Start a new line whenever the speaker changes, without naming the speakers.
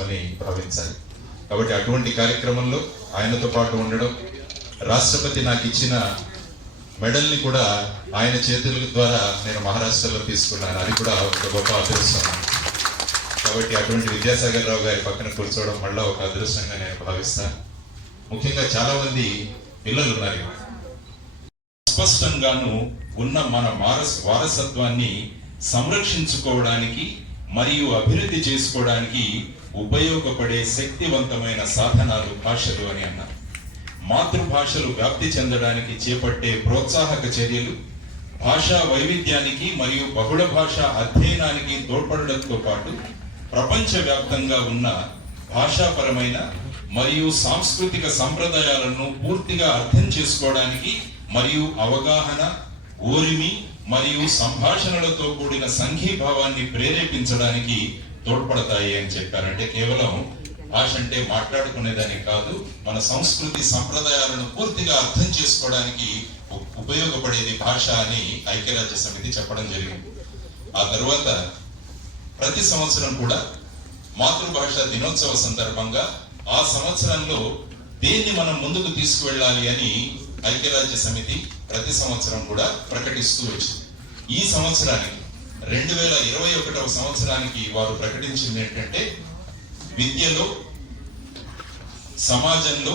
అదృష్టం భావించాలి. కాబట్టి అటువంటి కార్యక్రమంలో ఆయనతో పాటు ఉండడం రాష్ట్రపతి నాకు ఇచ్చిన మెడల్ని కూడా ఆయన చేతుల ద్వారా నేను మహారాష్ట్రలో తీసుకున్నాను. అది కూడా ఒక గొప్ప అదృష్టం. కాబట్టి అటువంటి విద్యాసాగర్ రావు గారి పక్కన కూర్చోవడం మళ్ళీ ఒక అదృష్టంగా నేను భావిస్తాను. ముఖ్యంగా చాలా మంది పిల్లలు ఉన్నారు స్పష్టంగాను ఉన్న మన వారస్ వారసత్వాన్ని సంరక్షించుకోవడానికి మరియు అభివృద్ధి చేసుకోవడానికి ఉపయోగపడే శక్తివంతమైన సాధనాలు భాషలు అని అన్నారు మాతృభాషలు వ్యాప్తి చెందడానికి చేపట్టే ప్రోత్సాహక చర్యలు భాషా వైవిధ్యానికి మరియు బహుళ భాష అధ్యయనానికి తోడ్పడడంతో పాటు ప్రపంచవ్యాప్తంగా ఉన్న భాషాపరమైన మరియు సాంస్కృతిక సంప్రదాయాలను పూర్తిగా అర్థం చేసుకోవడానికి మరియు అవగాహన ఓరిమి మరియు సంభాషణలతో కూడిన సంఘీభావాన్ని ప్రేరేపించడానికి తోడ్పడతాయి అని చెప్పారంటే కేవలం భాష అంటే మాట్లాడుకునేదాని కాదు మన సంస్కృతి సంప్రదాయాలను పూర్తిగా అర్థం చేసుకోవడానికి ఉపయోగపడేది భాష అని ఐక్యరాజ్య సమితి చెప్పడం జరిగింది. ఆ తర్వాత ప్రతి సంవత్సరం కూడా మాతృభాష దినోత్సవ సందర్భంగా ఆ సంవత్సరంలో దేన్ని మనం ముందుకు తీసుకువెళ్ళాలి అని ఐక్యరాజ్య సమితి ప్రతి సంవత్సరం కూడా ప్రకటిస్తూ వచ్చింది. ఈ సంవత్సరానికి రెండు వేల ఇరవై ఒకటవ సంవత్సరానికి వారు ప్రకటించింది ఏంటంటే విద్యలో సమాజంలో